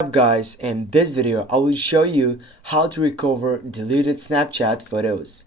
Up guys, in this video I will show you how to recover deleted Snapchat photos.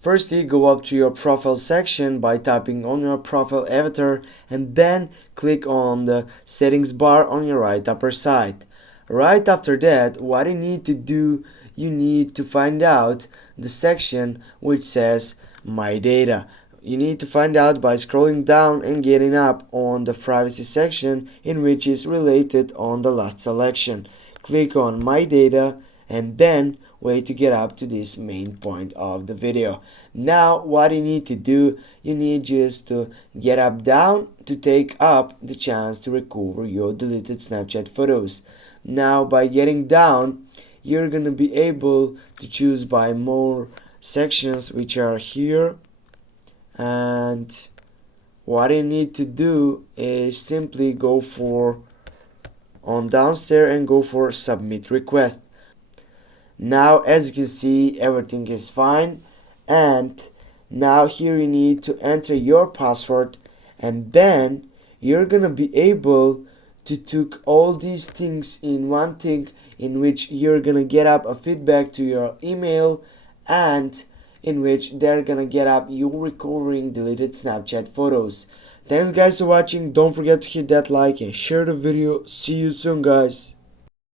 Firstly, go up to your profile section by tapping on your profile avatar and then click on the settings bar on your right upper side. Right after that, what you need to do, you need to find out the section which says My Data. You need to find out by scrolling down and getting up on the privacy section in which is related on the last selection. Click on My Data and then wait to get up to this main point of the video. Now what you need to do, you need just to get up down to take up the chance to recover your deleted Snapchat photos. Now by getting down, you're gonna be able to choose by more sections which are here, and what you need to do is simply go for on downstairs and go for submit request. Now as you can see, everything is fine, and now here you need to enter your password, and then you're gonna be able to took all these things in one thing in which you're gonna get up a feedback to your email, and in which they're gonna get up you recovering deleted Snapchat photos. Thanks guys for watching. Don't forget to hit that like and share the video. See you soon guys.